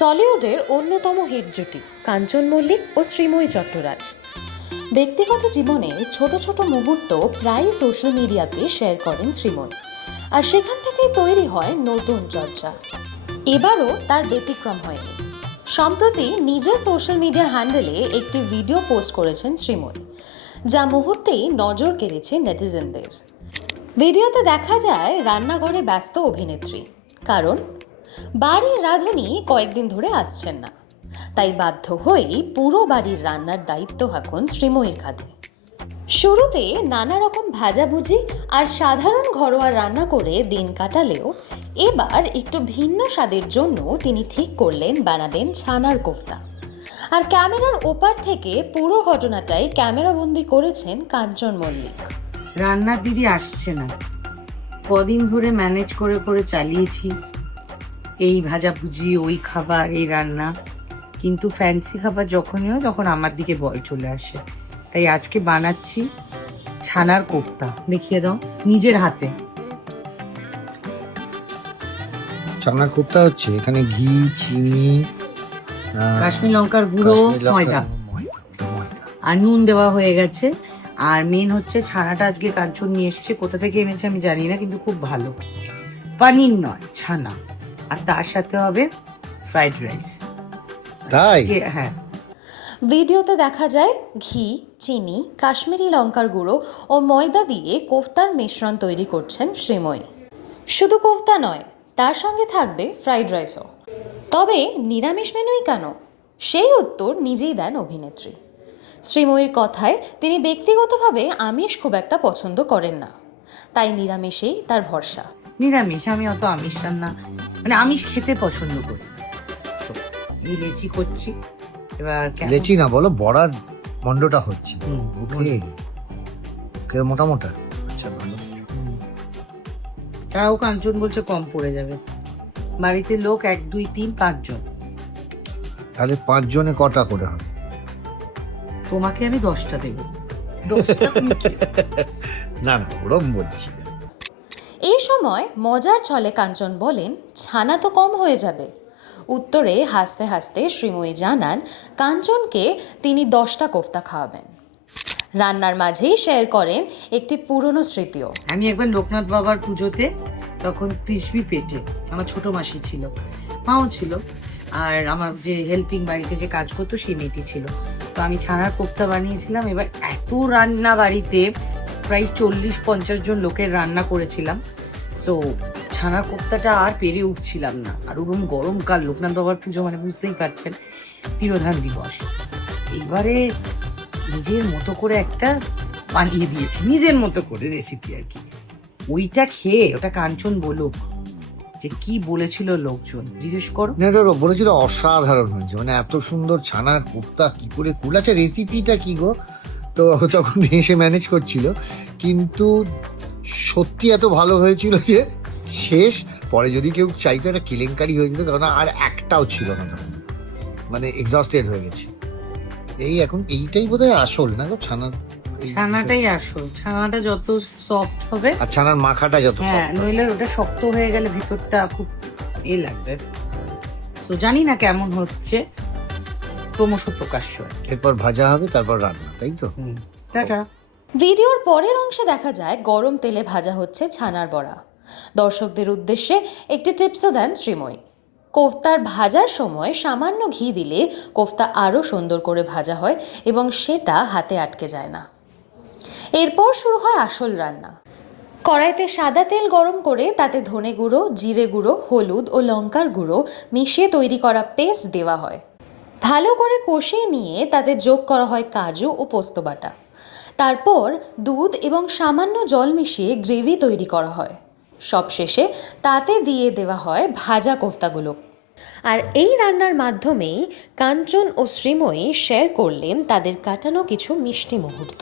টলিউডের অন্যতম হিট জুটি কাঞ্চন মল্লিক ও শ্রীময়ী চট্টরাজ। ব্যক্তিগত জীবনে ছোট ছোট মুহূর্ত প্রায়ই সোশ্যাল মিডিয়াতে শেয়ার করেন শ্রীময়ী, আর সেখান থেকেই তৈরি হয় নতুন চর্চা। এবারও তার ব্যতিক্রম হয়নি। সম্প্রতি নিজের সোশ্যাল মিডিয়া হ্যান্ডেলে একটি ভিডিও পোস্ট করেছেন শ্রীময়ী, যা মুহূর্তেই নজর কেড়েছে নেটিজেনদের। ভিডিওতে দেখা যায় রান্নাঘরে ব্যস্ত অভিনেত্রী, কারণ বাড়ির রাঁধুনি কয়েকদিন ধরে আসছেন না, তাই বাধ্য হয়েই পুরো বাড়ির রান্নার দায়িত্ব এখন শ্রীময়ীর কাঁধে। শুরুতে নানা রকম ভাজাভুজি আর সাধারণ ঘরোয়া রান্না করে দিন কাটালেও এবার একটু ভিন্ন স্বাদের জন্য তিনি ঠিক করলেন বানাবেন ছানার কোফতা। আর ক্যামেরার ওপার থেকে পুরো ঘটনাটাই ক্যামেরাবন্দি করেছেন কাঞ্চন মল্লিক। রান্নার দিদি আসছে না, কদিন ধরে ম্যানেজ করে করে চালিয়েছি, এই ভাজাভুজি, ওই খাবার, এই রান্না, কিন্তু ফ্যান্সি খাবার যখনই হয় তখন আমার দিকে বল চলে আসে। তাই আজকে বানাচ্ছি ছানার কোফতা। দেখিয়ে দাও নিজের হাতে। ছানার কোফতা হচ্ছে এখানে ঘি, চিনি, কাশ্মীর লঙ্কার গুঁড়ো, ময়দা আর নুন দেওয়া হয়ে গেছে। আর মেন হচ্ছে ছানাটা আজকে কাঞ্চন নিয়ে এসেছে, কোথা থেকে এনেছে আমি জানি না, কিন্তু খুব ভালো, পনির নয় ছানা। আর তার সাথে হবে ফ্রাইড রাইস। তাই? হ্যাঁ। ভিডিওতে দেখা যায় ঘি, চিনি, কাশ্মীরি লঙ্কার গুঁড়ো ও ময়দা দিয়ে কোফতার মিশ্রণ তৈরি করছেন শ্রীময়ী। শুধু কোফতা নয়, তার সঙ্গে থাকবে ফ্রাইড রাইসও। তবে নিরামিষ মেনুই কেন, সেই উত্তর নিজেই দেন অভিনেত্রী। শ্রীময়ীর কথায় তিনি ব্যক্তিগতভাবে আমিষ খুব একটা পছন্দ করেন না, তাই নিরামিষেই তার ভরসা। নিরামিষ, আমি অত আমিষ রান্না মানে আমিষ খেতে পছন্দ করি। এই লেচি করছি এবার। লেচি না বলো, বড়ার মন্ডটা হচ্ছে। ওকে মোটা মোটা। আচ্ছা ভালো। তাও কাঞ্চন বলছে কম পড়ে যাবে। বাড়িতে লোক 1, 2, 3, 5 জন। তাহলে 5 জনে কটা করে হবে? তোমাকে আমি 10টা দেবো। না না, ওরম বলছি। এই সময় মজার ছলে কাঞ্চন বলেন, ছানা তো কম হয়ে যাবে। উত্তরে হাসতে হাসতে শ্রীময়ী জানান কাঞ্চনকে তিনি 10টা কোফতা খাওয়াবেন। রান্নার মাঝেই শেয়ার করেন একটি পুরনো স্মৃতিও। আমি একবার লোকনাথ বাবার পুজোতে, তখন পিসবি পেটে আমার ছোট মাসি ছিল, মাও ছিল, আর আমার যে হেল্পিং বাড়িতে যে কাজ করতো সেই মেয়েটি ছিল। তো আমি ছানার কোফতা বানিয়েছিলাম। এবার এত রান্না, বাড়িতে প্রায় 40-50 জন লোকের রান্না করেছিলাম। সো ছানার কোফতাটা আর পেরে উঠছিলাম না। আর ওরকম গরমকাল, লোকনাথ বাবার পুজো মানে বুঝতেই পারছেন, তিরোধান দিবস। এবারে নিজের মতো করে একটা বানিয়ে দিয়েছি, নিজের মতো করে রেসিপি আর কি। ওইটা খেয়ে ওটা কাঞ্চন বলুক যে কি বলেছিল লোকজন, জিজ্ঞেস করো। না, এটা বলেছিল অসাধারণ হয়েছে, মানে এত সুন্দর ছানার কোফতা কি করে কুলাচ্ছে, রেসিপিটা কি গো। তো তখন এসে ম্যানেজ করছিল, কিন্তু সত্যি এত ভালো হয়েছিল যে শেষ পরে যদি কেউ চাইতো একটা কেলেঙ্কারি হয়ে যেত, কারণ আর একটাও ছিল না তখন, মানে এক্সস্টেড হয়ে গেছে। এই এখন এইটাই বোধহয় আসল না গো, ছানাটাই আসল। ছানাটা যত সফট হবে আর ছানার মাখাটা যত, হ্যাঁ, নইলে ওটা শক্ত হয়ে গেলে ভিতরটা খুব লাগবে। তো জানি না কেমন হচ্ছে, ক্রমশ প্রকাশ্য। এরপর ভাজা হবে, তারপর রান্না, তাই তো? টাটা। ভিডিওর পরের অংশে দেখা যায় গরম তেলে ভাজা হচ্ছে ছানার বড়া। দর্শকদের উদ্দেশ্যে একটি টিপসও দেন শ্রীময়ী। কোফতার ভাজার সময় সামান্য ঘি দিলে কোফতা আরও সুন্দর করে ভাজা হয় এবং সেটা হাতে আটকে যায় না। এরপর শুরু হয় আসল রান্না। কড়াইতে সাদা তেল গরম করে তাতে ধনে গুঁড়ো, জিরে গুঁড়ো, হলুদ ও লঙ্কার গুঁড়ো মিশিয়ে তৈরি করা পেস্ট দেওয়া হয়। ভালো করে কষিয়ে নিয়ে তাতে যোগ করা হয় কাজু ও পোস্ত বাটা। তারপর দুধ এবং সামান্য জল মিশিয়ে গ্রেভি তৈরি করা হয়। সবশেষে তাতে দিয়ে দেওয়া হয় ভাজা কোফতাগুলো। আর এই রান্নার মাধ্যমেই কাঞ্চন ও শ্রীময়ী শেয়ার করলেন তাদের কাটানো কিছু মিষ্টি মুহূর্ত।